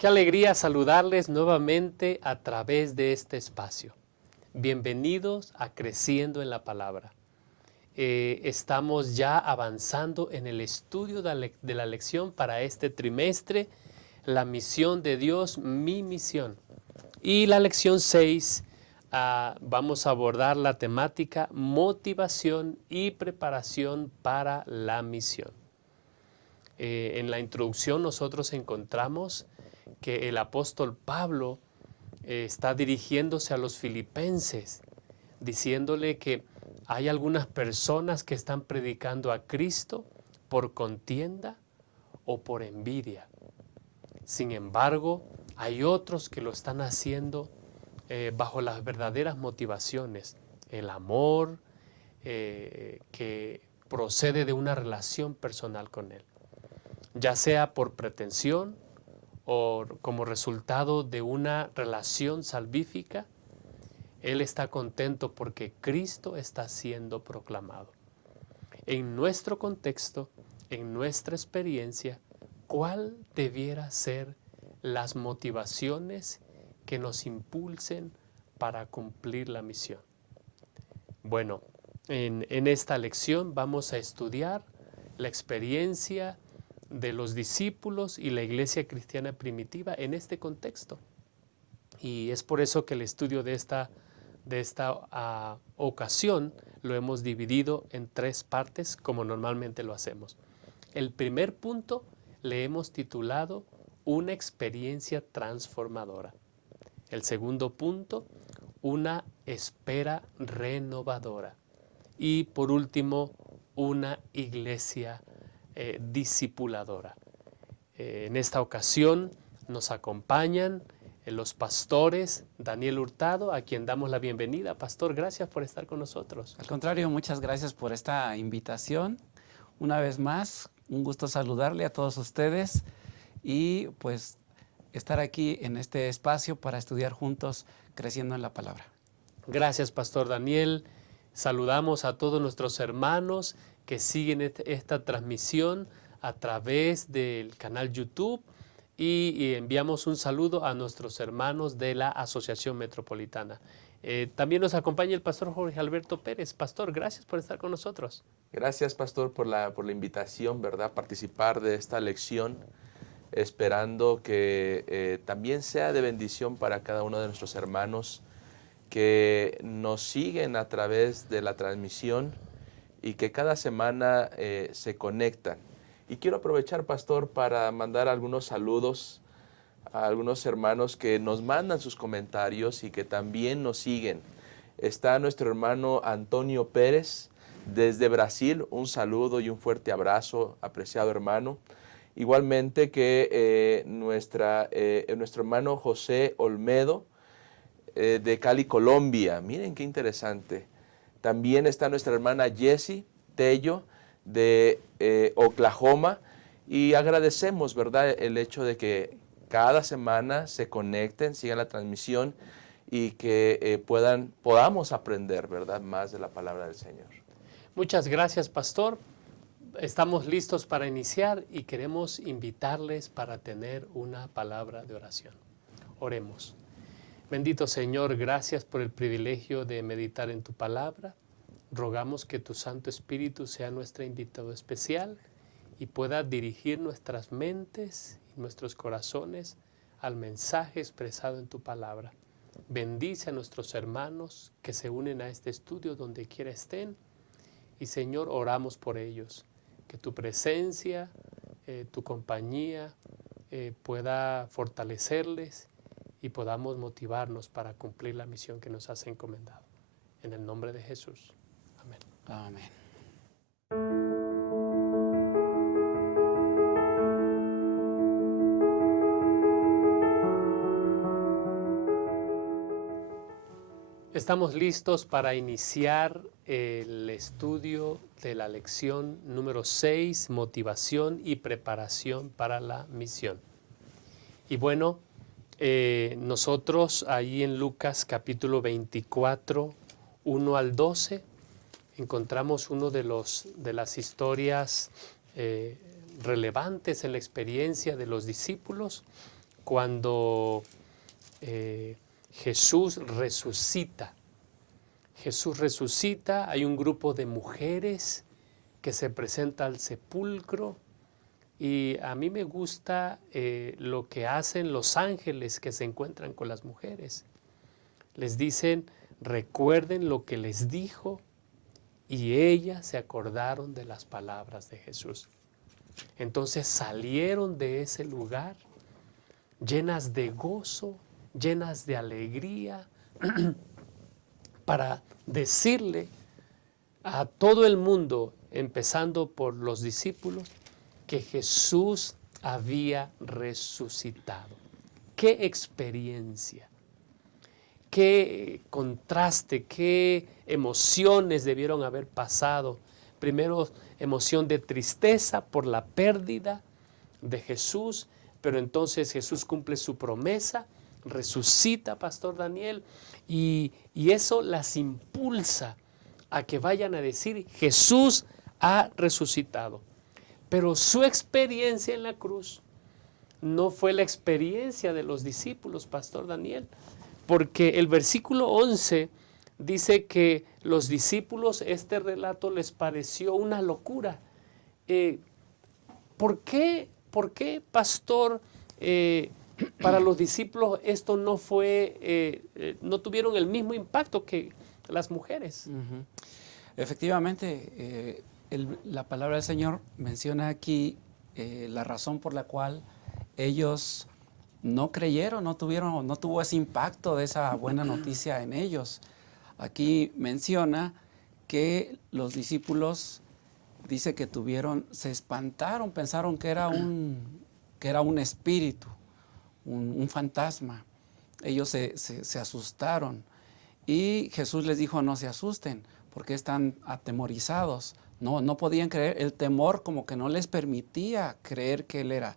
Qué alegría saludarles nuevamente a través de este espacio. Bienvenidos a Creciendo en la Palabra. Estamos ya avanzando en el estudio de la lección para este trimestre, la misión de Dios, mi misión. Y la lección 6, vamos a abordar la temática motivación y preparación para la misión. En la introducción nosotros encontramos que el apóstol Pablo está dirigiéndose a los filipenses, diciéndole que hay algunas personas que están predicando a Cristo por contienda o por envidia. Sin embargo, hay otros que lo están haciendo bajo las verdaderas motivaciones, el amor que procede de una relación personal con Él, ya sea por pretensión o como resultado de una relación salvífica. Él está contento porque Cristo está siendo proclamado. En nuestro contexto, en nuestra experiencia, ¿cuál debiera ser las motivaciones que nos impulsen para cumplir la misión? Bueno, en esta lección vamos a estudiar la experiencia de los discípulos y la iglesia cristiana primitiva en este contexto. Y es por eso que el estudio de esta ocasión lo hemos dividido en 3 partes, como normalmente lo hacemos. El primer punto le hemos titulado Una experiencia transformadora. El segundo punto, una espera renovadora. Y por último, una iglesia discipuladora. En esta ocasión nos acompañan los pastores Daniel Hurtado, a quien damos la bienvenida. Pastor, gracias por estar con nosotros. Al contrario, muchas gracias por esta invitación. Una vez más, un gusto saludarle a todos ustedes y pues estar aquí en este espacio para estudiar juntos Creciendo en la Palabra. Gracias, Pastor Daniel. Saludamos a todos nuestros hermanos que siguen esta transmisión a través del canal YouTube y enviamos un saludo a nuestros hermanos de la Asociación Metropolitana. También nos acompaña el Pastor Jorge Alberto Pérez. Pastor, gracias por estar con nosotros. Gracias, Pastor, por la invitación, ¿verdad? Participar de esta lección, esperando que también sea de bendición para cada uno de nuestros hermanos que nos siguen a través de la transmisión y que cada semana se conectan. Y quiero aprovechar, Pastor, para mandar algunos saludos a algunos hermanos que nos mandan sus comentarios y que también nos siguen. Está nuestro hermano Antonio Pérez desde Brasil. Un saludo y un fuerte abrazo, apreciado hermano. Igualmente que nuestro hermano José Olmedo, de Cali, Colombia. Miren qué interesante. También está nuestra hermana Jessie Tello de Oklahoma. Y agradecemos, ¿verdad?, el hecho de que cada semana se conecten, sigan la transmisión y que podamos aprender, ¿verdad?, más de la palabra del Señor. Muchas gracias, Pastor. Estamos listos para iniciar y queremos invitarles para tener una palabra de oración. Oremos. Bendito Señor, gracias por el privilegio de meditar en tu palabra. Rogamos que tu Santo Espíritu sea nuestro invitado especial y pueda dirigir nuestras mentes y nuestros corazones al mensaje expresado en tu palabra. Bendice a nuestros hermanos que se unen a este estudio donde quiera estén. Y Señor, oramos por ellos, que tu presencia, tu compañía pueda fortalecerles y podamos motivarnos para cumplir la misión que nos has encomendado. En el nombre de Jesús. Amén. Amén. Estamos listos para iniciar el estudio de la lección número 6, motivación y preparación para la misión. Y bueno, nosotros ahí en Lucas capítulo 24, 1 al 12, encontramos uno de las historias relevantes en la experiencia de los discípulos cuando Jesús resucita. Jesús resucita, hay un grupo de mujeres que se presenta al sepulcro y a mí me gusta lo que hacen los ángeles que se encuentran con las mujeres. Les dicen, recuerden lo que les dijo, y ellas se acordaron de las palabras de Jesús. Entonces salieron de ese lugar llenas de gozo, llenas de alegría, para decirle a todo el mundo, empezando por los discípulos, que Jesús había resucitado. ¡Qué experiencia! ¡Qué contraste! ¡Qué emociones debieron haber pasado! Primero, emoción de tristeza por la pérdida de Jesús, pero entonces Jesús cumple su promesa, resucita, Pastor Daniel, y eso las impulsa a que vayan a decir, Jesús ha resucitado. Pero su experiencia en la cruz no fue la experiencia de los discípulos, Pastor Daniel, porque el versículo 11 dice que los discípulos, este relato les pareció una locura. ¿Por qué, Pastor, para los discípulos esto no fue, no tuvieron el mismo impacto que las mujeres? Uh-huh. Efectivamente, la palabra del Señor menciona aquí la razón por la cual ellos no creyeron, no tuvo ese impacto de esa buena noticia en ellos. Aquí menciona que los discípulos, dice que se espantaron, pensaron que era un espíritu, un fantasma. Ellos se asustaron y Jesús les dijo, no se asusten, porque están atemorizados. No podían creer, el temor como que no les permitía creer que Él era.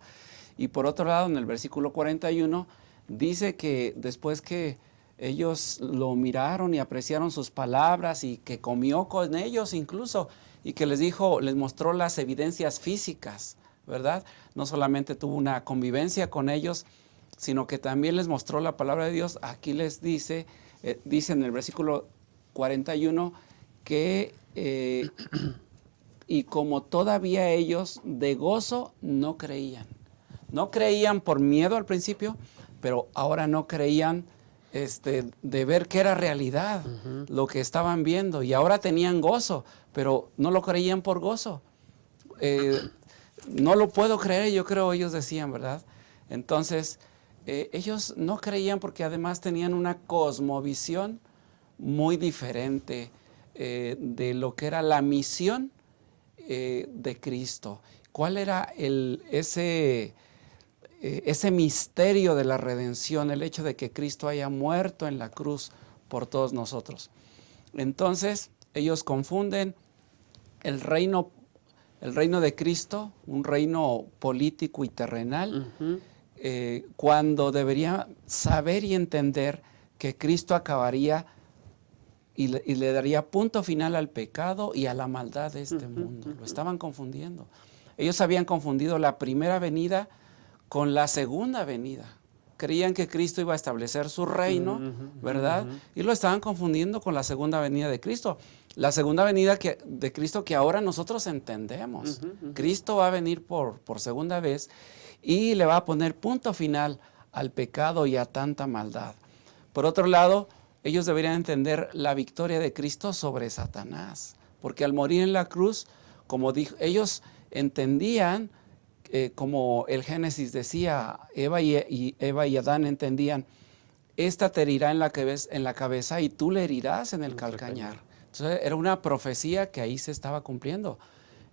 Y por otro lado, en el versículo 41, dice que después que ellos lo miraron y apreciaron sus palabras y que comió con ellos incluso, y que les mostró las evidencias físicas, ¿verdad? No solamente tuvo una convivencia con ellos, sino que también les mostró la palabra de Dios. Aquí les dice en el versículo 41, que y como todavía ellos de gozo no creían. No creían por miedo al principio, pero ahora no creían de ver que era realidad lo que estaban viendo. Y ahora tenían gozo, pero no lo creían por gozo. No lo puedo creer, yo creo, ellos decían, ¿verdad? Entonces, ellos no creían porque además tenían una cosmovisión muy diferente de lo que era la misión de Cristo. ¿Cuál era ese misterio de la redención, el hecho de que Cristo haya muerto en la cruz por todos nosotros? Entonces, ellos confunden el reino de Cristo, un reino político y terrenal, cuando debería saber y entender que Cristo acabaría y le daría punto final al pecado y a la maldad de este mundo. Lo estaban confundiendo. Ellos habían confundido la primera venida con la segunda venida. Creían que Cristo iba a establecer su reino, ¿verdad? Y lo estaban confundiendo con la segunda venida de Cristo. La segunda venida de Cristo que ahora nosotros entendemos. Cristo va a venir por segunda vez y le va a poner punto final al pecado y a tanta maldad. Por otro lado, ellos deberían entender la victoria de Cristo sobre Satanás. Porque al morir en la cruz, como dijo, ellos entendían, como el Génesis decía, Eva y Adán entendían, esta te herirá en la cabeza y tú le herirás en el calcañar. Entonces era una profecía que ahí se estaba cumpliendo.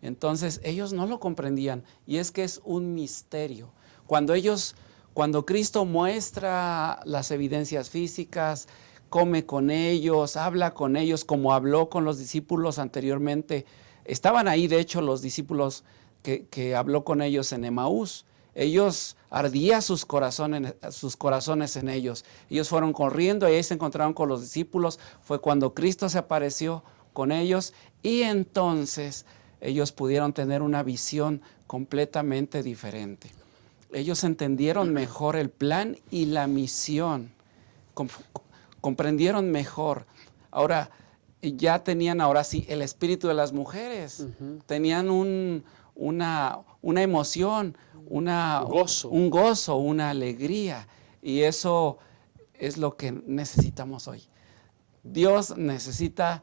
Entonces ellos no lo comprendían y es que es un misterio. Cuando Cristo muestra las evidencias físicas, come con ellos, habla con ellos como habló con los discípulos anteriormente. Estaban ahí, de hecho, los discípulos que habló con ellos en Emaús. Ellos ardía sus corazones en ellos. Ellos fueron corriendo y ahí se encontraron con los discípulos. Fue cuando Cristo se apareció con ellos y entonces ellos pudieron tener una visión completamente diferente. Ellos entendieron mejor el plan y la misión, comprendieron mejor. Ahora, ya tenían ahora sí el espíritu de las mujeres, tenían una emoción, un gozo, una alegría, y eso es lo que necesitamos hoy. Dios necesita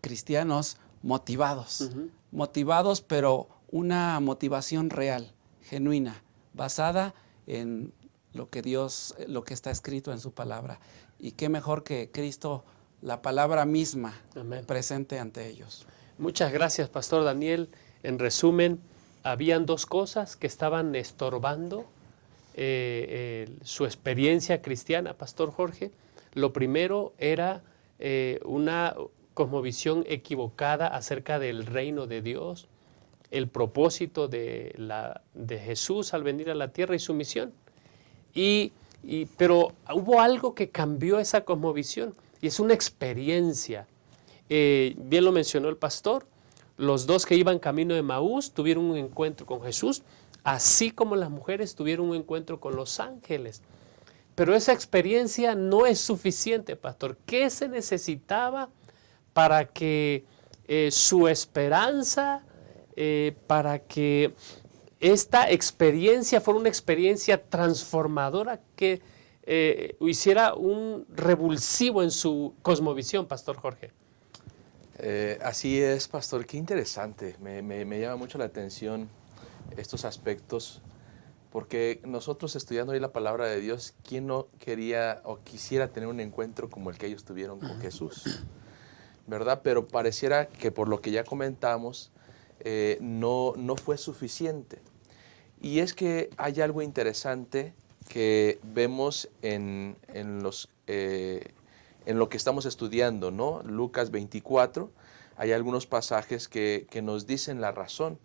cristianos motivados, motivados, pero una motivación real, genuina, basada en lo que está escrito en su palabra. Y qué mejor que Cristo, la palabra misma, Amén, presente ante ellos. Muchas gracias, Pastor Daniel. En resumen, habían dos cosas que estaban estorbando su experiencia cristiana, Pastor Jorge. Lo primero era una cosmovisión equivocada acerca del reino de Dios, el propósito de Jesús al venir a la tierra y su misión. Pero hubo algo que cambió esa cosmovisión, y es una experiencia. Bien lo mencionó el pastor, los dos que iban camino de Emaús tuvieron un encuentro con Jesús, así como las mujeres tuvieron un encuentro con los ángeles. Pero esa experiencia no es suficiente, pastor. ¿Qué se necesitaba para que su esperanza, para que esta experiencia fuera una experiencia transformadora que hiciera un revulsivo en su cosmovisión, Pastor Jorge? Así es, pastor, qué interesante. Me llama mucho la atención estos aspectos, porque nosotros estudiando hoy la palabra de Dios, ¿quién no quería o quisiera tener un encuentro como el que ellos tuvieron con Jesús? ¿Verdad? Pero pareciera que por lo que ya comentamos, no fue suficiente. Y es que hay algo interesante que vemos en lo que estamos estudiando, ¿no? Lucas 24, hay algunos pasajes que nos dicen la razón.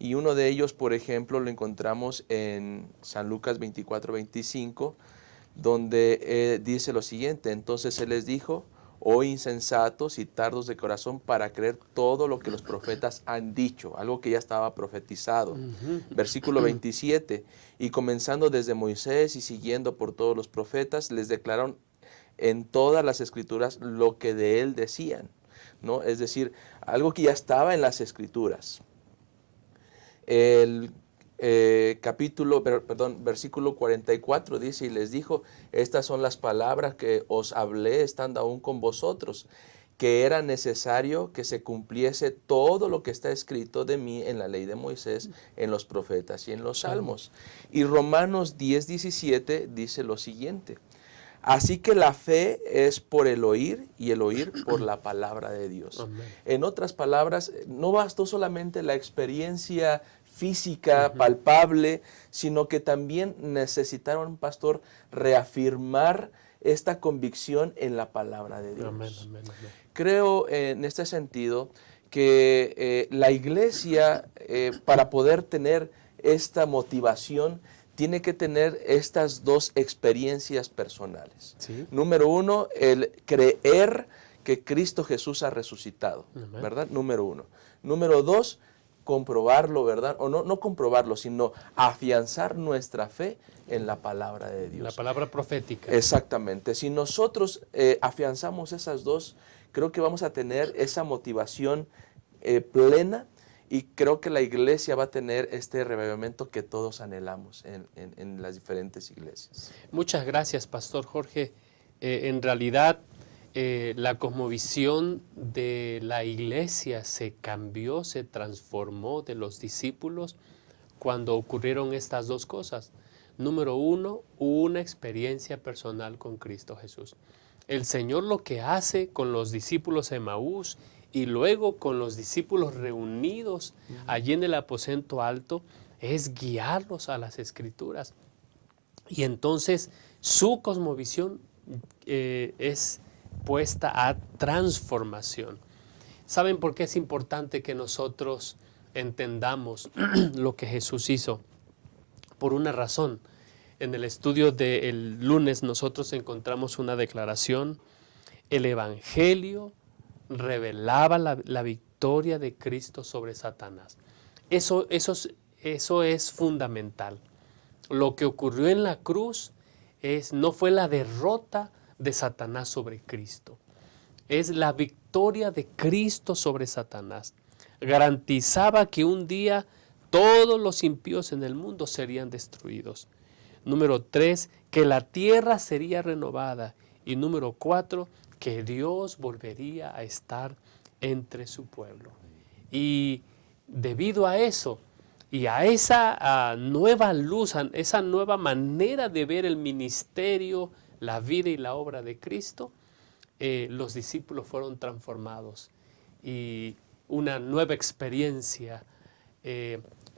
Y uno de ellos, por ejemplo, lo encontramos en San Lucas 24, 25, donde dice lo siguiente: entonces Él les dijo: oh insensatos y tardos de corazón para creer todo lo que los profetas han dicho, algo que ya estaba profetizado. Versículo 27, y comenzando desde Moisés y siguiendo por todos los profetas, les declararon en todas las escrituras lo que de él decían, ¿no? Es decir, algo que ya estaba en las escrituras. El versículo 44 dice: y les dijo: estas son las palabras que os hablé estando aún con vosotros, que era necesario que se cumpliese todo lo que está escrito de mí en la ley de Moisés, en los profetas y en los salmos. Y Romanos 10:17 dice lo siguiente: así que la fe es por el oír, y el oír por la palabra de Dios. Amén. En otras palabras, no bastó solamente la experiencia física, palpable, sino que también necesitaron, pastor, reafirmar esta convicción en la palabra de Dios. Amén, amén, amén. Creo en este sentido que la iglesia, para poder tener esta motivación, tiene que tener estas dos experiencias personales. ¿Sí? Número uno, el creer que Cristo Jesús ha resucitado, ¿verdad? Número uno. Número dos, comprobarlo, ¿verdad? O no comprobarlo, sino afianzar nuestra fe en la palabra de Dios. La palabra profética. Exactamente. Si nosotros afianzamos esas dos, creo que vamos a tener esa motivación plena, y creo que la iglesia va a tener este reavivamiento que todos anhelamos en las diferentes iglesias. Muchas gracias, Pastor Jorge. En realidad, la cosmovisión de la iglesia se cambió, se transformó de los discípulos cuando ocurrieron estas dos cosas. Número uno, una experiencia personal con Cristo Jesús. El Señor lo que hace con los discípulos en Emaús y luego con los discípulos reunidos allí en el aposento alto es guiarlos a las Escrituras. Y entonces su cosmovisión es puesta a transformación. ¿Saben por qué es importante que nosotros entendamos lo que Jesús hizo? Por una razón. En el estudio del lunes nosotros encontramos una declaración: el Evangelio revelaba la victoria de Cristo sobre Satanás. Eso eso es fundamental. Lo que ocurrió en la cruz no fue la derrota de Satanás sobre Cristo. Es la victoria de Cristo sobre Satanás. Garantizaba que un día todos los impíos en el mundo serían destruidos. Número 3, que la tierra sería renovada. Y número 4, que Dios volvería a estar entre su pueblo. Y debido a eso, y a esa nueva luz, a esa nueva manera de ver el ministerio, la vida y la obra de Cristo, los discípulos fueron transformados. Y una nueva experiencia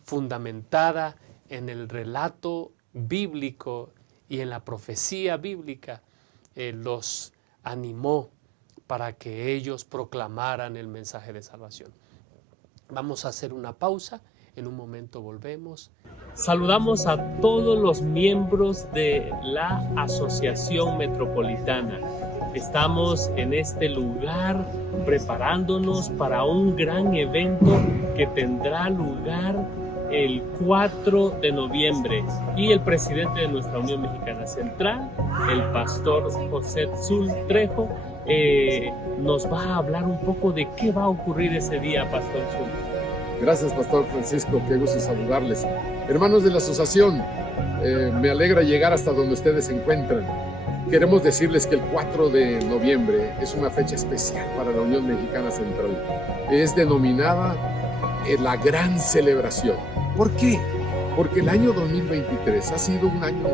fundamentada en el relato bíblico y en la profecía bíblica los animó para que ellos proclamaran el mensaje de salvación. Vamos a hacer una pausa, en un momento volvemos. Saludamos a todos los miembros de la Asociación Metropolitana. Estamos en este lugar preparándonos para un gran evento que tendrá lugar el 4 de noviembre y el presidente de nuestra Unión Mexicana Central, el pastor José Zul Trejo, nos va a hablar un poco de qué va a ocurrir ese día, Pastor Zul. Gracias, Pastor Francisco, qué gusto saludarles. Hermanos de la asociación, me alegra llegar hasta donde ustedes se encuentran. Queremos decirles que el 4 de noviembre es una fecha especial para la Unión Mexicana Central. Es denominada la Gran Celebración. ¿Por qué? Porque el año 2023 ha sido un año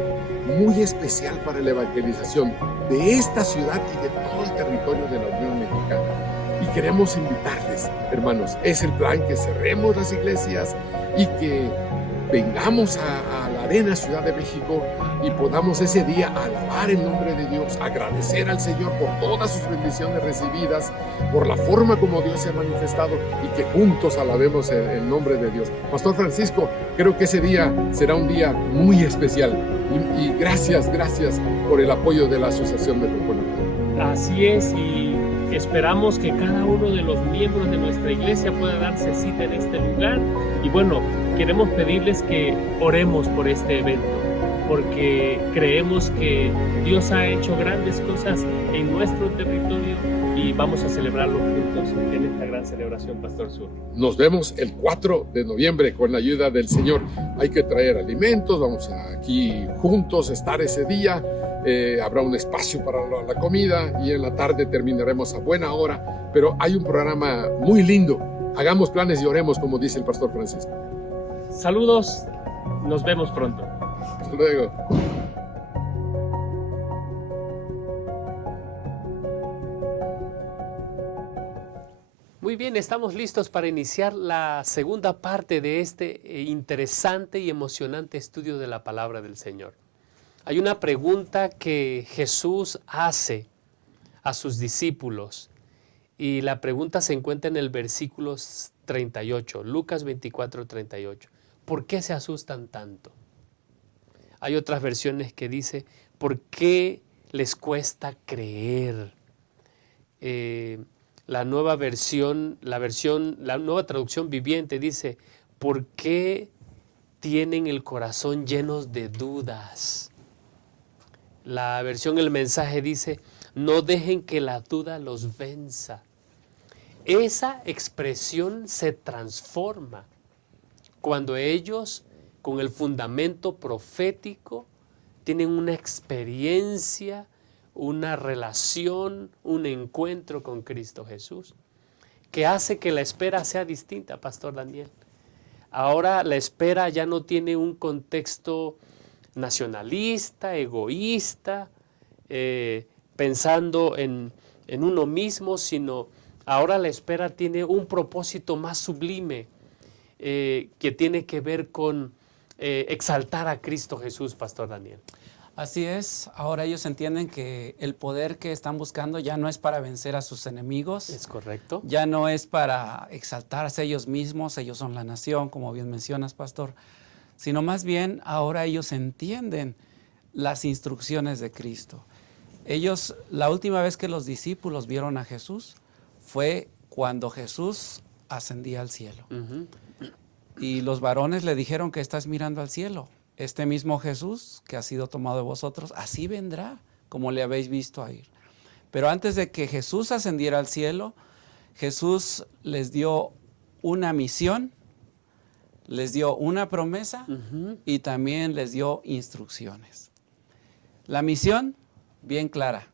muy especial para la evangelización de esta ciudad y de todo el territorio de la Unión Mexicana. Y queremos invitarles, hermanos, es el plan que cerremos las iglesias y que vengamos a la Arena Ciudad de México y podamos ese día alabar el nombre de Dios, agradecer al Señor por todas sus bendiciones recibidas, por la forma como Dios se ha manifestado y que juntos alabemos el nombre de Dios. Pastor Francisco, creo que ese día será un día muy especial y gracias por el apoyo de la Asociación Metropolitana. Así es, y esperamos que cada uno de los miembros de nuestra iglesia pueda darse cita en este lugar. Y bueno, queremos pedirles que oremos por este evento, porque creemos que Dios ha hecho grandes cosas en nuestro territorio y vamos a celebrarlo juntos en esta gran celebración, Pastor Zul. Nos vemos el 4 de noviembre con la ayuda del Señor. Hay que traer alimentos, vamos a aquí juntos estar ese día. Habrá un espacio para la comida y en la tarde terminaremos a buena hora, pero hay un programa muy lindo. Hagamos planes y oremos, como dice el Pastor Francisco. Saludos, nos vemos pronto. Hasta luego. Muy bien, estamos listos para iniciar la segunda parte de este interesante y emocionante estudio de la palabra del Señor. Hay una pregunta que Jesús hace a sus discípulos y la pregunta se encuentra en el versículo 38, Lucas 24, 38. ¿Por qué se asustan tanto? Hay otras versiones que dice, ¿por qué les cuesta creer? La nueva traducción viviente dice, ¿por qué tienen el corazón llenos de dudas? La versión El Mensaje dice, no dejen que la duda los venza. Esa expresión se transforma cuando ellos, con el fundamento profético, tienen una experiencia, una relación, un encuentro con Cristo Jesús, que hace que la espera sea distinta, Pastor Daniel. Ahora la espera ya no tiene un contexto nacionalista, egoísta, pensando en uno mismo, sino ahora la espera tiene un propósito más sublime, que tiene que ver con exaltar a Cristo Jesús, Pastor Daniel. Así es, ahora ellos entienden que el poder que están buscando ya no es para vencer a sus enemigos. ¿Es correcto? Ya no es para exaltarse ellos mismos, ellos son la nación, como bien mencionas, Pastor, sino más bien ahora ellos entienden las instrucciones de Cristo. Ellos, la última vez que los discípulos vieron a Jesús fue cuando Jesús ascendía al cielo. Y los varones le dijeron que estás mirando al cielo. Este mismo Jesús que ha sido tomado de vosotros, así vendrá, como le habéis visto a ir. Pero antes de que Jesús ascendiera al cielo, Jesús les dio una misión, les dio una promesa y también les dio instrucciones. La misión, bien clara: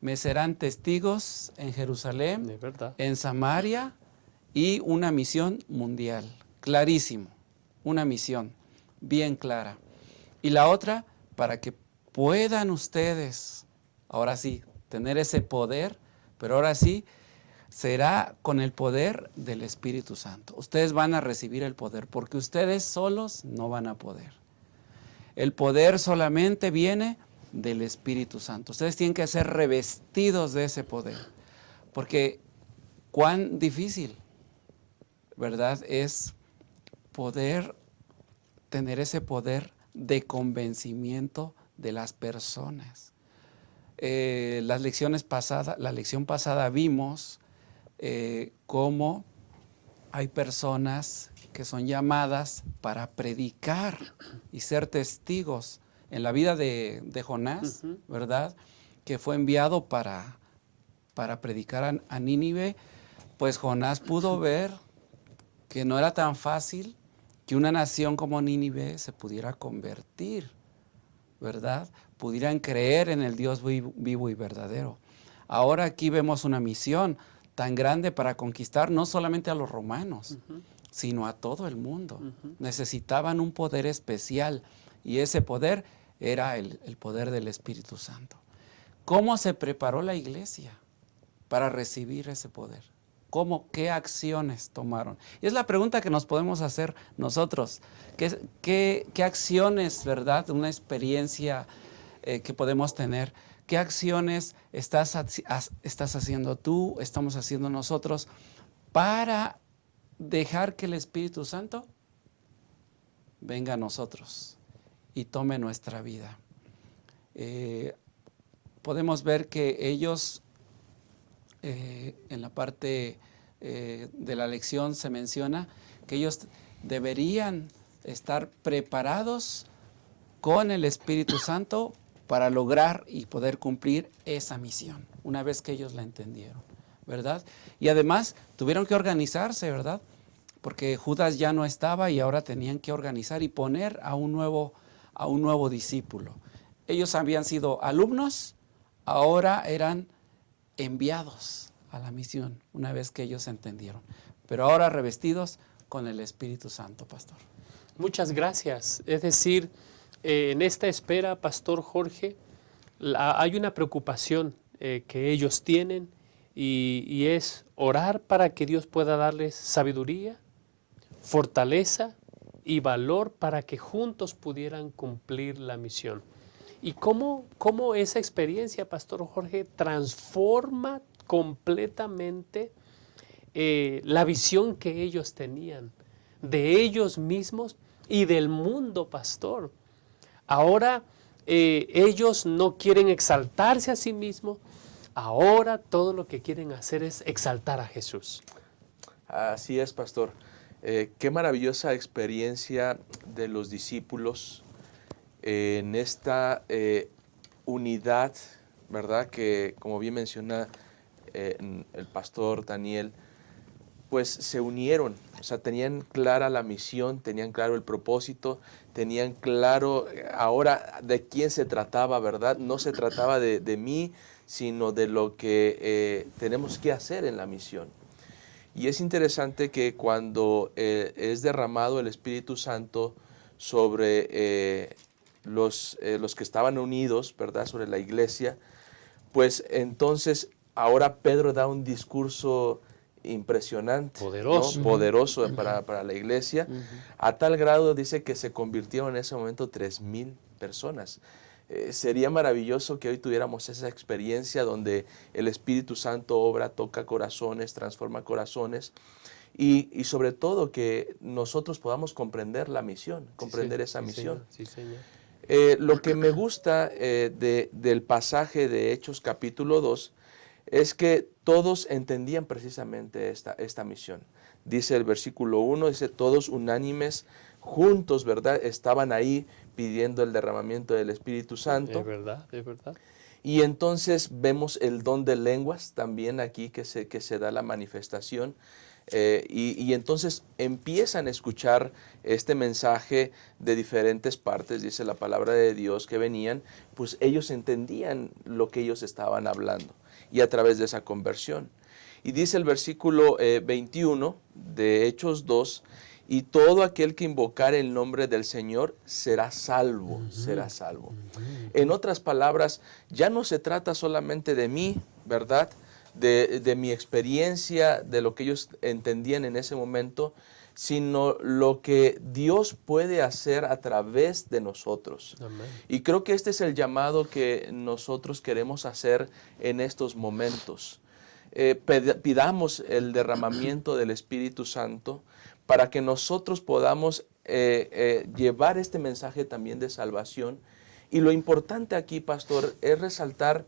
me serán testigos en Jerusalén, De verdad. en Samaria, y una misión mundial. Clarísimo, una misión bien clara. Y la otra, para que puedan ustedes, ahora sí, tener ese poder, pero ahora sí, será con el poder del Espíritu Santo. Ustedes van a recibir el poder, porque ustedes solos no van a poder. El poder solamente viene del Espíritu Santo. Ustedes tienen que ser revestidos de ese poder, porque cuán difícil, ¿verdad?, es poder tener ese poder de convencimiento de las personas. La lección pasada vimos cómo hay personas que son llamadas para predicar y ser testigos. En la vida de Jonás, ¿verdad?, que fue enviado para predicar a Nínive, pues Jonás pudo ver que no era tan fácil que una nación como Nínive se pudiera convertir, ¿verdad? Pudieran creer en el Dios vivo y verdadero. Ahora aquí vemos una misión tan grande para conquistar no solamente a los romanos, sino a todo el mundo. Necesitaban un poder especial, y ese poder era el poder del Espíritu Santo. ¿Cómo se preparó la iglesia para recibir ese poder? ¿Qué acciones tomaron? Y es la pregunta que nos podemos hacer nosotros. ¿Qué acciones, verdad? Una experiencia que podemos tener. ¿Qué acciones estás haciendo tú, estamos haciendo nosotros para dejar que el Espíritu Santo venga a nosotros y tome nuestra vida? Podemos ver que ellos, en la parte de la lección se menciona que ellos deberían estar preparados con el Espíritu Santo para lograr y poder cumplir esa misión, una vez que ellos la entendieron, ¿verdad? Y además tuvieron que organizarse, ¿verdad? Porque Judas ya no estaba y ahora tenían que organizar y poner a un nuevo discípulo. Ellos habían sido alumnos, ahora eran enviados a la misión, una vez que ellos entendieron. Pero ahora revestidos con el Espíritu Santo, pastor. Muchas gracias. Es decir, en esta espera, Pastor Jorge, hay una preocupación que ellos tienen y es orar para que Dios pueda darles sabiduría, fortaleza y valor para que juntos pudieran cumplir la misión. ¿Y cómo esa experiencia, Pastor Jorge, transforma completamente la visión que ellos tenían de ellos mismos y del mundo, pastor? Ahora ellos no quieren exaltarse a sí mismos, ahora todo lo que quieren hacer es exaltar a Jesús. Así es, pastor. Qué maravillosa experiencia de los discípulos en esta unidad, ¿verdad? Que, como bien menciona el pastor Daniel, pues se unieron, o sea, tenían clara la misión, tenían claro el propósito, tenían claro ahora de quién se trataba, ¿verdad? No se trataba de mí, sino de lo que tenemos que hacer en la misión. Y es interesante que cuando es derramado el Espíritu Santo sobre los que estaban unidos, ¿verdad?, sobre la iglesia, pues entonces ahora Pedro da un discurso impresionante, Poderoso. ¿no? Poderoso para la iglesia, a tal grado dice que se convirtieron en ese momento 3,000 personas. Sería maravilloso que hoy tuviéramos esa experiencia donde el Espíritu Santo obra, toca corazones, transforma corazones y sobre todo que nosotros podamos comprender la misión, comprender esa misión. Sí, señor. Lo que me gusta del pasaje de Hechos capítulo 2 es que todos entendían precisamente esta misión. dice el versículo 1, dice, todos unánimes, juntos, ¿verdad? Estaban ahí pidiendo el derramamiento del Espíritu Santo. Es verdad, es verdad. Y entonces vemos el don de lenguas también aquí que se da la manifestación. Y entonces empiezan a escuchar este mensaje de diferentes partes, dice la palabra de Dios, que venían, pues ellos entendían lo que ellos estaban hablando y a través de esa conversión. Y dice el versículo 21 de Hechos 2, y todo aquel que invocare el nombre del Señor será salvo, será salvo. En otras palabras, ya no se trata solamente de mí, ¿verdad?, de mi experiencia, de lo que ellos entendían en ese momento, sino lo que Dios puede hacer a través de nosotros. Amén. Y creo que este es el llamado que nosotros queremos hacer en estos momentos. Pidamos el derramamiento del Espíritu Santo para que nosotros podamos llevar este mensaje también de salvación. Y lo importante aquí, pastor, es resaltar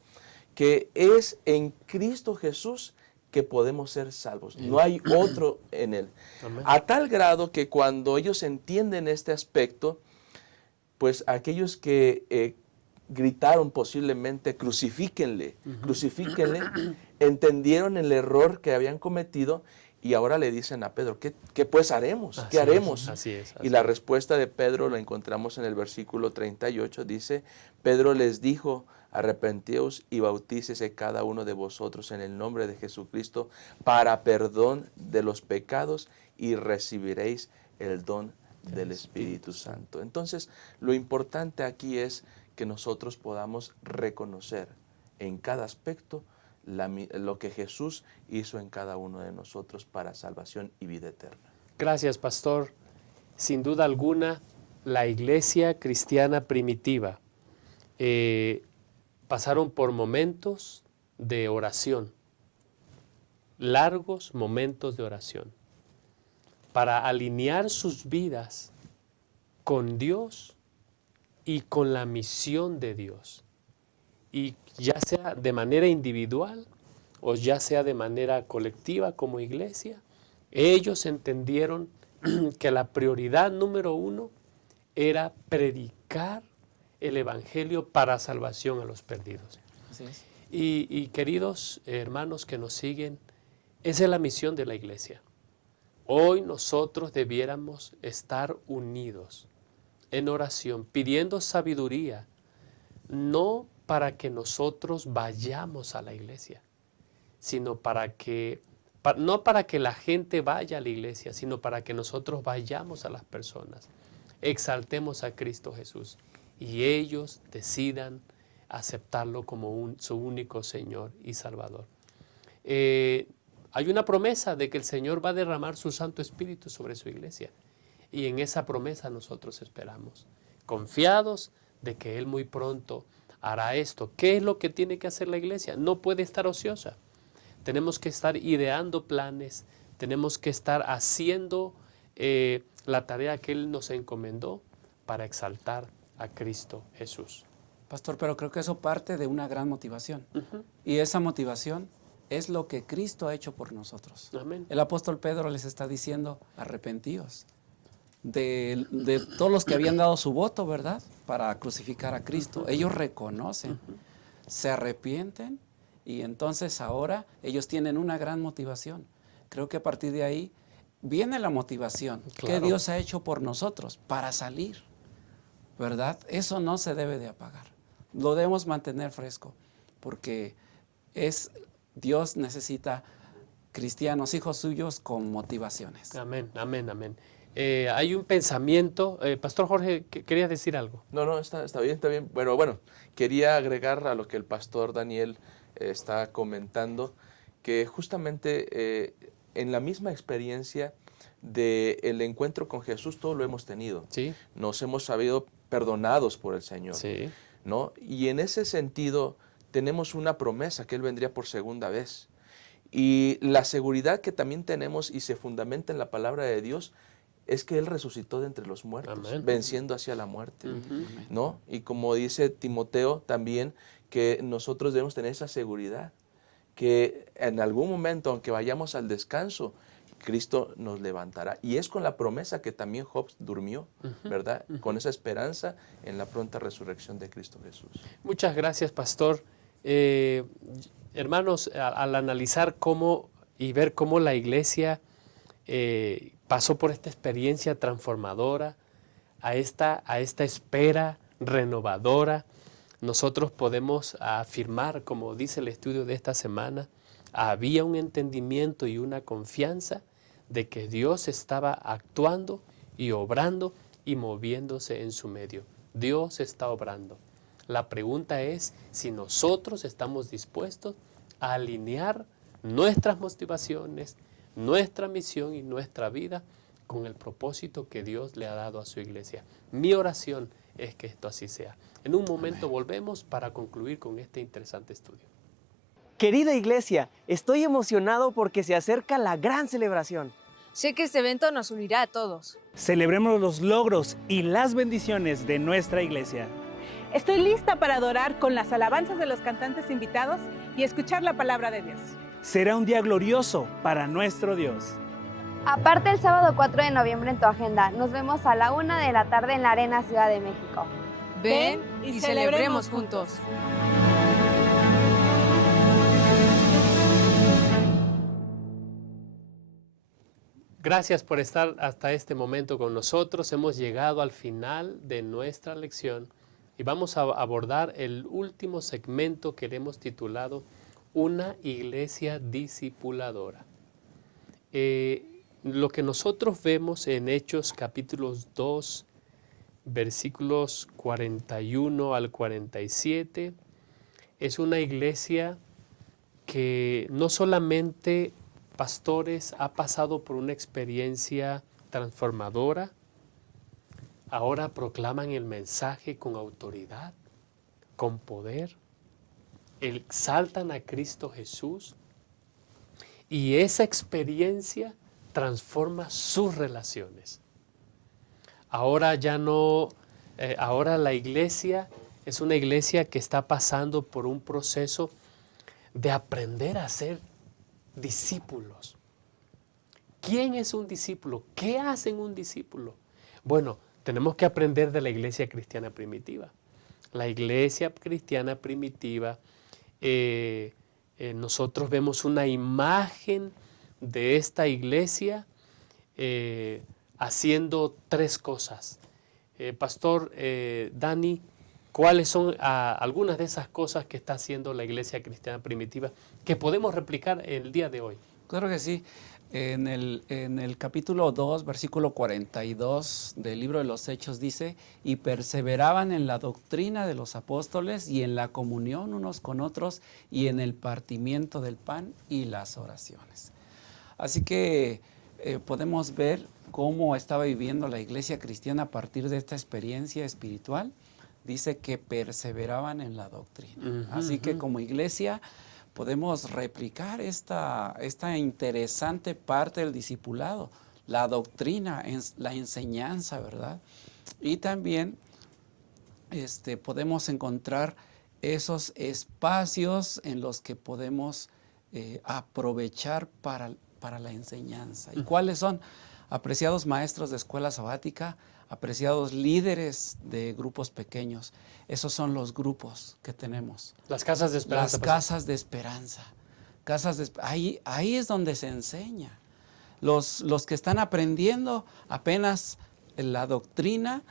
que es en Cristo Jesús que podemos ser salvos. No hay otro en Él. Amén. A tal grado que cuando ellos entienden este aspecto, pues aquellos que gritaron posiblemente, crucifíquenle, crucifíquenle, entendieron el error que habían cometido y ahora le dicen a Pedro, ¿qué pues haremos? ¿Qué haremos? Así es. Y la respuesta de Pedro la encontramos en el versículo 38, dice, Pedro les dijo, arrepentíos y bautícese cada uno de vosotros en el nombre de Jesucristo para perdón de los pecados y recibiréis el don del Espíritu Santo. Entonces, lo importante aquí es que nosotros podamos reconocer en cada aspecto lo que Jesús hizo en cada uno de nosotros para salvación y vida eterna. Gracias, pastor. Sin duda alguna, la iglesia cristiana primitiva pasaron por momentos de oración, largos momentos de oración, para alinear sus vidas con Dios y con la misión de Dios. Y ya sea de manera individual o ya sea de manera colectiva como iglesia, ellos entendieron que la prioridad número uno era predicar el evangelio para salvación a los perdidos. Así es. Y queridos hermanos que nos siguen, esa es la misión de la iglesia. Hoy nosotros debiéramos estar unidos en oración, pidiendo sabiduría, no para que nosotros vayamos a la iglesia, sino no para que la gente vaya a la iglesia, sino para que nosotros vayamos a las personas, exaltemos a Cristo Jesús y ellos decidan aceptarlo como su único Señor y Salvador. Hay una promesa de que el Señor va a derramar su Santo Espíritu sobre su iglesia y en esa promesa nosotros esperamos, confiados de que Él muy pronto hará esto. ¿Qué es lo que tiene que hacer la iglesia? No puede estar ociosa. Tenemos que estar ideando planes, tenemos que estar haciendo la tarea que Él nos encomendó para exaltar a Cristo Jesús. Pastor, pero creo que eso parte de una gran motivación. Y esa motivación es lo que Cristo ha hecho por nosotros. Amén. El apóstol Pedro les está diciendo, arrepentíos. De todos los que habían dado su voto, ¿verdad?, para crucificar a Cristo. Ellos reconocen, se arrepienten y entonces ahora ellos tienen una gran motivación. Creo que a partir de ahí viene la motivación que Dios ha hecho por nosotros para salir, ¿verdad? Eso no se debe de apagar. Lo debemos mantener fresco porque Dios necesita cristianos, hijos suyos con motivaciones. Amén, amén, amén. Hay un pensamiento, Pastor Jorge, ¿querías decir algo? No, está bien, está bien. Bueno, quería agregar a lo que el pastor Daniel está comentando, que justamente en la misma experiencia del encuentro con Jesús, todo lo hemos tenido. Sí. Nos hemos sabido perdonados por el Señor. Sí. ¿No? Y en ese sentido tenemos una promesa que Él vendría por segunda vez. Y la seguridad que también tenemos y se fundamenta en la palabra de Dios es que Él resucitó de entre los muertos, Amén. venciendo hacia la muerte, ¿no? Y como dice Timoteo también, que nosotros debemos tener esa seguridad, que en algún momento, aunque vayamos al descanso, Cristo nos levantará. Y es con la promesa que también Job durmió, ¿verdad? Con esa esperanza en la pronta resurrección de Cristo Jesús. Muchas gracias, pastor. Hermanos, al analizar cómo y ver cómo la iglesia pasó por esta experiencia transformadora, a esta espera renovadora, nosotros podemos afirmar, como dice el estudio de esta semana, había un entendimiento y una confianza de que Dios estaba actuando y obrando y moviéndose en su medio. Dios está obrando. La pregunta es si nosotros estamos dispuestos a alinear nuestras motivaciones, nuestra misión y nuestra vida con el propósito que Dios le ha dado a su iglesia. Mi oración es que esto así sea. En un momento volvemos para concluir con este interesante estudio. Querida iglesia, estoy emocionado porque se acerca la gran celebración. Sé que este evento nos unirá a todos. Celebremos los logros y las bendiciones de nuestra iglesia. Estoy lista para adorar con las alabanzas de los cantantes invitados y escuchar la palabra de Dios. Será un día glorioso para nuestro Dios. Aparte el sábado 4 de noviembre en tu agenda. Nos vemos a la 1 de la tarde en la Arena Ciudad de México. Ven y celebremos juntos. Gracias por estar hasta este momento con nosotros. Hemos llegado al final de nuestra lección y vamos a abordar el último segmento que hemos titulado Una iglesia discipuladora. Lo que nosotros vemos en Hechos capítulos 2, versículos 41 al 47, es una iglesia que no solamente, pastores, ha pasado por una experiencia transformadora, ahora proclaman el mensaje con autoridad, con poder, exaltan a Cristo Jesús y esa experiencia transforma sus relaciones. Ahora ya no, ahora la iglesia es una iglesia que está pasando por un proceso de aprender a ser discípulos. ¿Quién es un discípulo? ¿Qué hace un discípulo? Bueno, tenemos que aprender de la iglesia cristiana primitiva. La iglesia cristiana primitiva, nosotros vemos una imagen de esta iglesia haciendo tres cosas. Pastor Dani, ¿cuáles son algunas de esas cosas que está haciendo la iglesia cristiana primitiva que podemos replicar el día de hoy? Claro que sí. En el capítulo 2, versículo 42 del libro de los Hechos dice, y perseveraban en la doctrina de los apóstoles y en la comunión unos con otros y en el partimiento del pan y las oraciones. Así que podemos ver cómo estaba viviendo la iglesia cristiana a partir de esta experiencia espiritual. Dice que perseveraban en la doctrina. Así que como iglesia podemos replicar esta interesante parte del discipulado, la doctrina, la enseñanza, ¿verdad? Y también podemos encontrar esos espacios en los que podemos aprovechar para la enseñanza. ¿Y cuáles son? Apreciados maestros de escuela sabática, apreciados líderes de grupos pequeños. Esos son los grupos que tenemos. Las casas de esperanza. Las casas de esperanza. Ahí es donde se enseña. Los que están aprendiendo apenas la doctrina,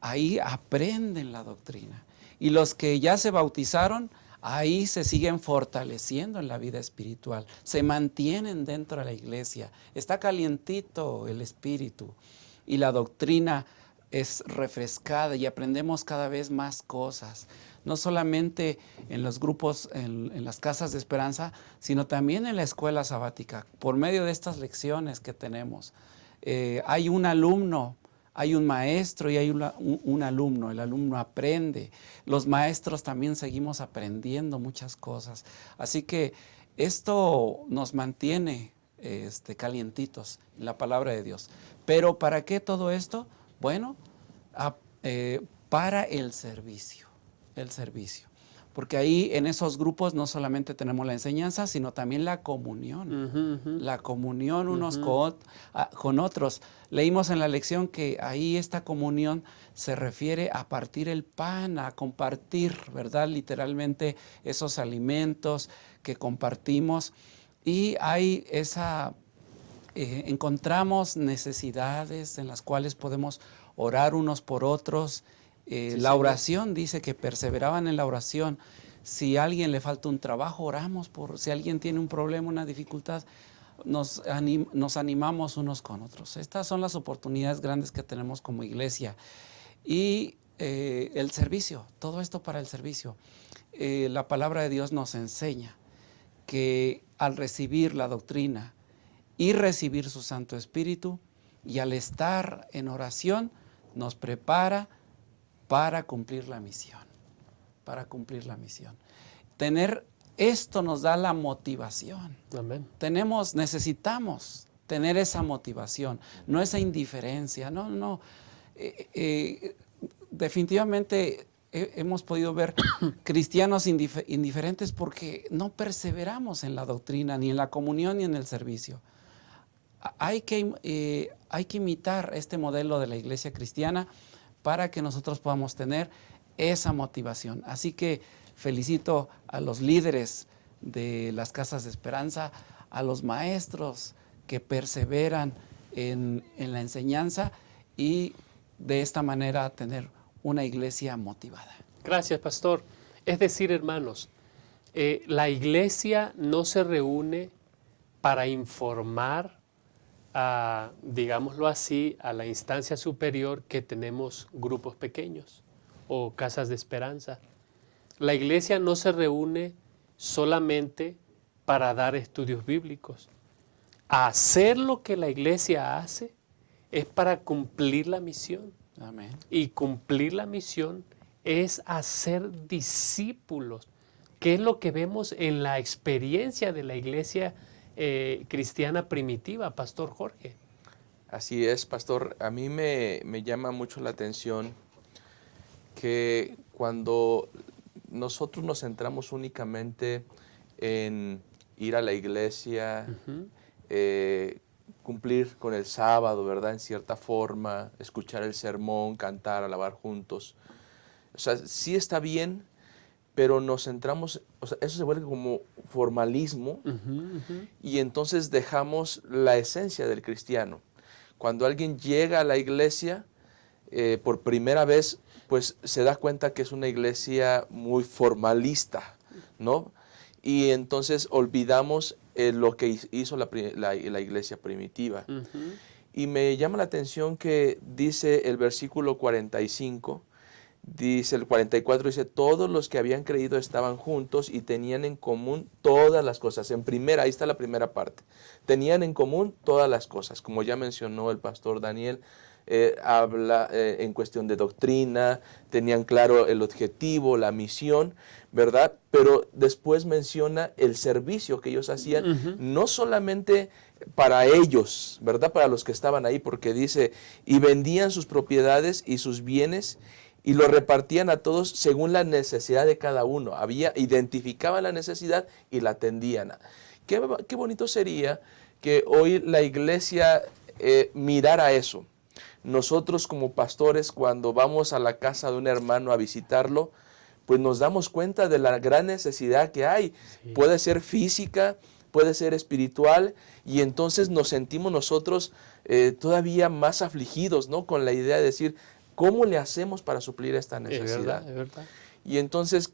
ahí aprenden la doctrina. Y los que ya se bautizaron, ahí se siguen fortaleciendo en la vida espiritual. Se mantienen dentro de la iglesia. Está calientito el espíritu y la doctrina es refrescada y aprendemos cada vez más cosas, no solamente en los grupos, en las casas de esperanza, sino también en la escuela sabática, por medio de estas lecciones que tenemos. Hay un alumno, hay un maestro y hay un alumno, el alumno aprende, los maestros también seguimos aprendiendo muchas cosas, así que esto nos mantiene calientitos en la palabra de Dios. Pero ¿para qué todo esto? Bueno, para el servicio, porque ahí en esos grupos no solamente tenemos la enseñanza, sino también la comunión, la comunión unos con otros. Leímos en la lección que ahí esta comunión se refiere a partir el pan, a compartir, ¿verdad? Literalmente esos alimentos que compartimos, y hay encontramos necesidades en las cuales podemos orar unos por otros. La oración dice que perseveraban en la oración. Si a alguien le falta un trabajo, oramos si alguien tiene un problema, una dificultad, nos animamos unos con otros. Estas son las oportunidades grandes que tenemos como iglesia. Y el servicio, todo esto para el servicio. La palabra de Dios nos enseña que al recibir la doctrina y recibir su Santo Espíritu, y al estar en oración, nos prepara para cumplir la misión, Tener esto nos da la motivación. Amén. Necesitamos tener esa motivación, no esa indiferencia, no. Definitivamente hemos podido ver cristianos indiferentes porque no perseveramos en la doctrina, ni en la comunión, ni en el servicio. Hay que imitar este modelo de la iglesia cristiana para que nosotros podamos tener esa motivación. Así que felicito a los líderes de las casas de esperanza, a los maestros que perseveran en la enseñanza, y de esta manera tener una iglesia motivada. Gracias, pastor. Es decir, hermanos, la iglesia no se reúne para informar, digámoslo así, a la instancia superior que tenemos grupos pequeños o casas de esperanza. La iglesia no se reúne solamente para dar estudios bíblicos. Hacer lo que la iglesia hace es para cumplir la misión. Amén. Y cumplir la misión es hacer discípulos, que es lo que vemos en la experiencia de la iglesia cristiana primitiva, Pastor Jorge. Así es, pastor. A mí me llama mucho la atención que cuando nosotros nos centramos únicamente en ir a la iglesia, cumplir con el sábado, ¿verdad? En cierta forma, escuchar el sermón, cantar, alabar juntos. O sea, sí está bien, pero nos centramos, o sea, eso se vuelve como formalismo, y entonces dejamos la esencia del cristiano. Cuando alguien llega a la iglesia por primera vez, pues se da cuenta que es una iglesia muy formalista, ¿no? Y entonces olvidamos lo que hizo la iglesia primitiva. Y me llama la atención que dice el versículo 45, dice el 44, dice, todos los que habían creído estaban juntos y tenían en común todas las cosas. Ahí está la primera parte. Tenían en común todas las cosas. Como ya mencionó el pastor Daniel, habla en cuestión de doctrina, tenían claro el objetivo, la misión, ¿verdad? Pero después menciona el servicio que ellos hacían, no solamente para ellos, ¿verdad? Para los que estaban ahí, porque dice, y vendían sus propiedades y sus bienes y lo repartían a todos según la necesidad de cada uno. Identificaban la necesidad y la atendían. Qué bonito sería que hoy la iglesia mirara eso. Nosotros como pastores, cuando vamos a la casa de un hermano a visitarlo, pues nos damos cuenta de la gran necesidad que hay. Sí. Puede ser física, puede ser espiritual, y entonces nos sentimos nosotros todavía más afligidos, ¿no? Con la idea de decir, ¿cómo le hacemos para suplir esta necesidad? Es verdad. Y entonces,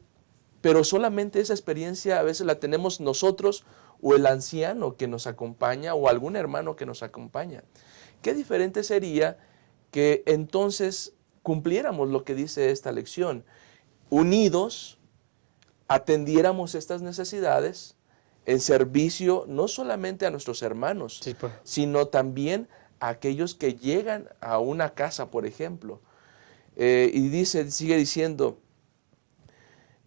pero solamente esa experiencia a veces la tenemos nosotros o el anciano que nos acompaña o algún hermano que nos acompaña. Qué diferente sería que entonces cumpliéramos lo que dice esta lección, unidos, atendiéramos estas necesidades en servicio no solamente a nuestros hermanos, sino también a aquellos que llegan a una casa, por ejemplo. Y sigue diciendo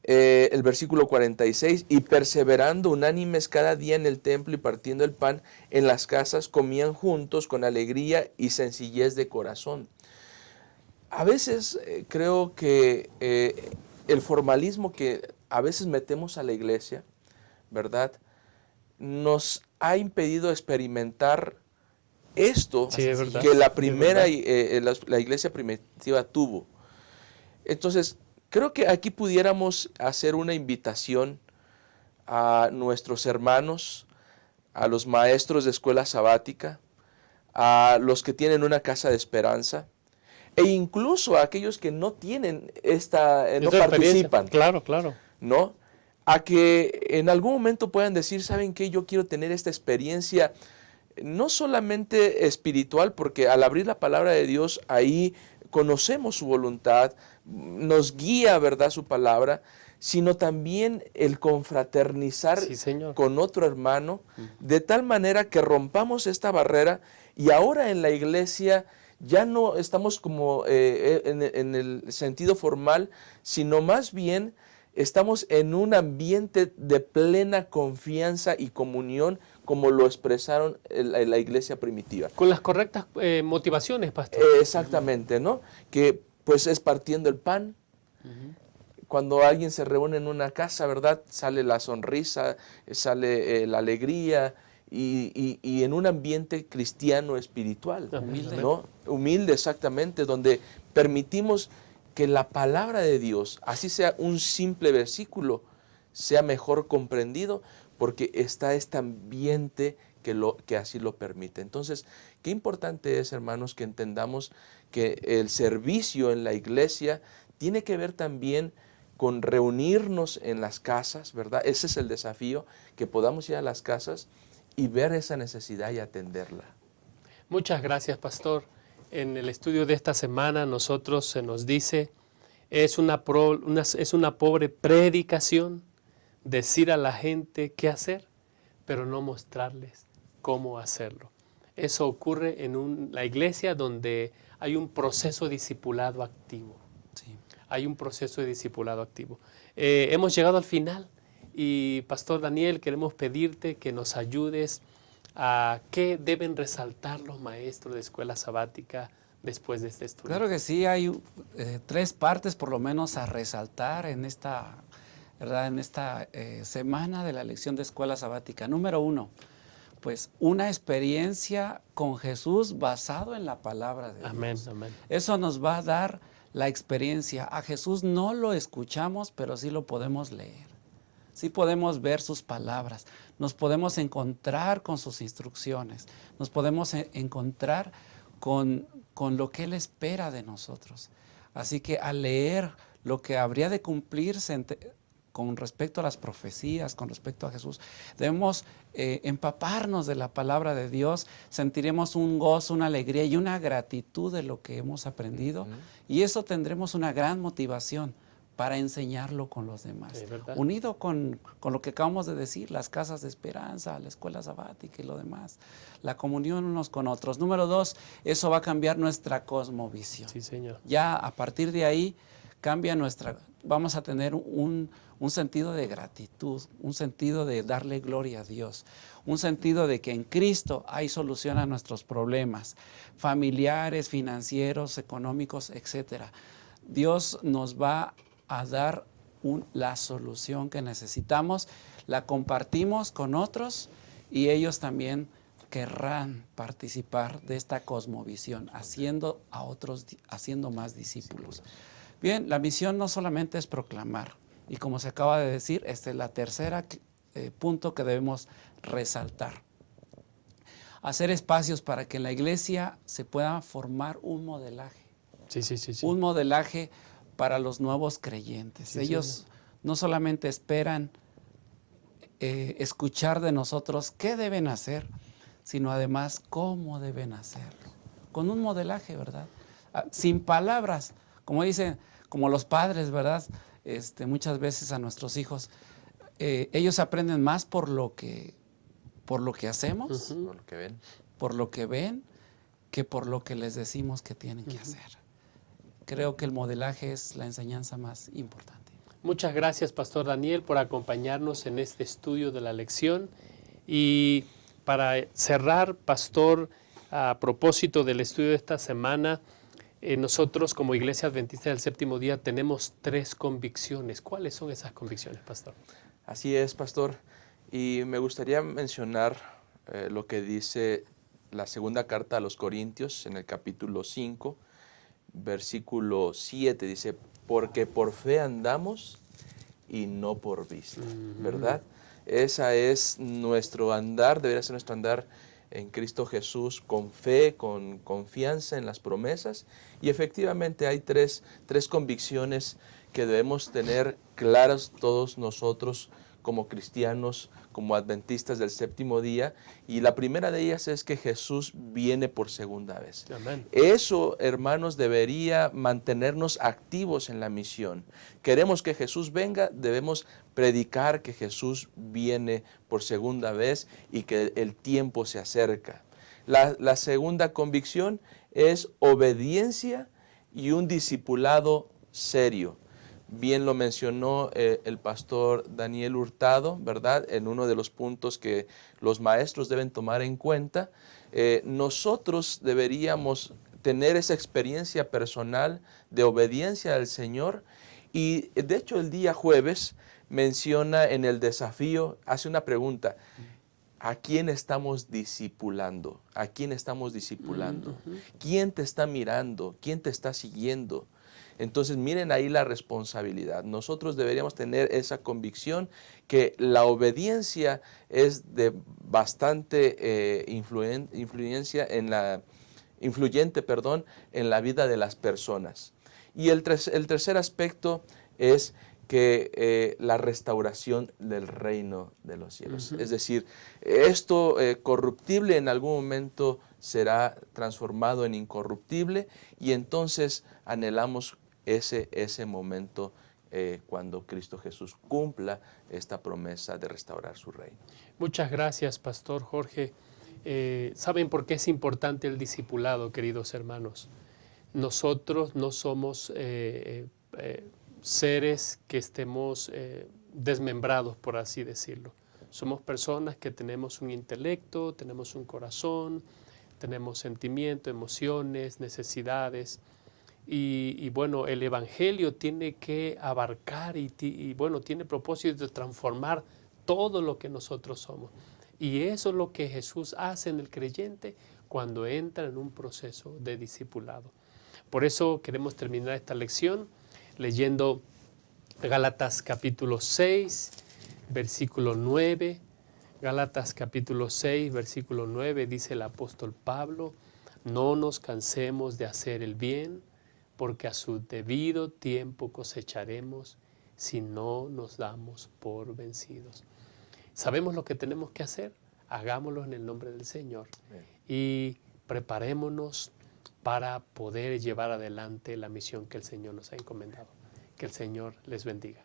el versículo 46, y perseverando unánimes cada día en el templo y partiendo el pan en las casas, comían juntos con alegría y sencillez de corazón. A veces creo que el formalismo que a veces metemos a la iglesia, ¿verdad? Nos ha impedido experimentar esto Sí, es verdad. que la Es primera, verdad. la iglesia primitiva tuvo. Entonces, creo que aquí pudiéramos hacer una invitación a nuestros hermanos, a los maestros de escuela sabática, a los que tienen una casa de esperanza, e incluso a aquellos que no tienen no Esta experiencia. participan, Claro, claro. ¿no? A que en algún momento puedan decir, ¿saben qué? Yo quiero tener esta experiencia, no solamente espiritual, porque al abrir la palabra de Dios, ahí conocemos su voluntad, nos guía, ¿verdad?, su palabra, sino también el confraternizar Sí, Señor. con otro hermano, de tal manera que rompamos esta barrera y ahora en la iglesia ya no estamos como en el sentido formal, sino más bien estamos en un ambiente de plena confianza y comunión, como lo expresaron la iglesia primitiva. Con las correctas motivaciones, pastor. Exactamente, ¿no? Que pues es partiendo el pan. Cuando alguien se reúne en una casa, ¿verdad? Sale la sonrisa, sale la alegría y en un ambiente cristiano espiritual. Humilde. ¿No? Humilde, exactamente, donde permitimos que la palabra de Dios, así sea un simple versículo, sea mejor comprendido porque está este ambiente que así lo permite. Entonces, qué importante es, hermanos, que entendamos que el servicio en la iglesia tiene que ver también con reunirnos en las casas, ¿verdad? Ese es el desafío, que podamos ir a las casas y ver esa necesidad y atenderla. Muchas gracias, pastor. En el estudio de esta semana nosotros se nos dice, es una pobre predicación decir a la gente qué hacer, pero no mostrarles cómo hacerlo. Eso ocurre en la iglesia donde hay un proceso discipulado activo. Sí. Hay un proceso de discipulado activo. Hemos llegado al final y, Pastor Daniel, queremos pedirte que nos ayudes a qué deben resaltar los maestros de escuela sabática después de este estudio. Claro que sí, hay 3 partes por lo menos a resaltar en esta, ¿verdad? En esta semana de la lección de escuela sabática. Número 1, pues una experiencia con Jesús basado en la palabra de Amén, Dios. amén. Eso nos va a dar la experiencia. A Jesús no lo escuchamos, pero sí lo podemos leer. Sí podemos ver sus palabras, nos podemos encontrar con sus instrucciones, nos podemos encontrar con lo que Él espera de nosotros. Así que al leer lo que habría de cumplirse con respecto a las profecías, con respecto a Jesús, debemos empaparnos de la palabra de Dios, sentiremos un gozo, una alegría y una gratitud de lo que hemos aprendido, y eso tendremos una gran motivación para enseñarlo con los demás. Unido con lo que acabamos de decir, las casas de esperanza, la escuela sabática y lo demás, la comunión unos con otros. Número 2, eso va a cambiar nuestra cosmovisión. Sí, Señor. Ya a partir de ahí vamos a tener un sentido de gratitud, un sentido de darle gloria a Dios, un sentido de que en Cristo hay solución a nuestros problemas familiares, financieros, económicos, etcétera. Dios nos va a dar la solución que necesitamos, la compartimos con otros y ellos también querrán participar de esta cosmovisión, haciendo más discípulos. Bien, la misión no solamente es proclamar, y como se acaba de decir, este es la tercera punto que debemos resaltar. Hacer espacios para que en la iglesia se pueda formar un modelaje. Sí. Un modelaje para los nuevos creyentes. Ellos no solamente esperan escuchar de nosotros qué deben hacer, sino además cómo deben hacerlo. Con un modelaje, ¿verdad? Sin palabras, como dicen, como los padres, ¿verdad? Muchas veces a nuestros hijos, ellos aprenden más por lo que hacemos, por lo que ven, que por lo que les decimos que tienen que hacer. Creo que el modelaje es la enseñanza más importante. Muchas gracias, Pastor Daniel, por acompañarnos en este estudio de la lección. Y para cerrar, Pastor, a propósito del estudio de esta semana, Nosotros como Iglesia Adventista del Séptimo Día tenemos 3 convicciones. ¿Cuáles son esas convicciones, pastor? Así es, pastor. Y me gustaría mencionar lo que dice la segunda carta a los Corintios en el capítulo 5, versículo 7. Dice, porque por fe andamos y no por vista, ¿verdad? Esa es nuestro andar, debería ser nuestro andar en Cristo Jesús, con fe, con confianza en las promesas. Y efectivamente hay tres convicciones que debemos tener claras todos nosotros como cristianos, como adventistas del séptimo día. Y la primera de ellas es que Jesús viene por segunda vez. Amén. Eso, hermanos, debería mantenernos activos en la misión. Queremos que Jesús venga, debemos predicar que Jesús viene por segunda vez y que el tiempo se acerca. La segunda convicción es obediencia y un discipulado serio. Bien lo mencionó el pastor Daniel Hurtado, ¿verdad? En uno de los puntos que los maestros deben tomar en cuenta. Nosotros deberíamos tener esa experiencia personal de obediencia al Señor. Y de hecho el día jueves menciona en el desafío, hace una pregunta: ¿a quién estamos discipulando? ¿A quién estamos discipulando? ¿Quién te está mirando? ¿Quién te está siguiendo? Entonces miren ahí la responsabilidad. Nosotros deberíamos tener esa convicción que la obediencia es de bastante influyente en la vida de las personas. Y el tercer aspecto es que la restauración del reino de los cielos. Es decir, esto corruptible en algún momento será transformado en incorruptible, y entonces anhelamos ese momento cuando Cristo Jesús cumpla esta promesa de restaurar su reino. Muchas gracias, pastor Jorge. ¿Saben por qué es importante el discipulado, queridos hermanos? Nosotros no somos seres que estemos desmembrados, por así decirlo. Somos personas que tenemos un intelecto, tenemos un corazón, tenemos sentimientos, emociones, necesidades. Y bueno, el Evangelio tiene que abarcar y bueno, tiene propósito de transformar todo lo que nosotros somos. Y eso es lo que Jesús hace en el creyente cuando entra en un proceso de discipulado. Por eso queremos terminar esta lección leyendo Gálatas capítulo 6, versículo 9. Gálatas capítulo 6, versículo 9, dice el apóstol Pablo: no nos cansemos de hacer el bien, porque a su debido tiempo cosecharemos si no nos damos por vencidos. ¿Sabemos lo que tenemos que hacer? Hagámoslo en el nombre del Señor. Bien. Y preparémonos para poder llevar adelante la misión que el Señor nos ha encomendado. Que el Señor les bendiga.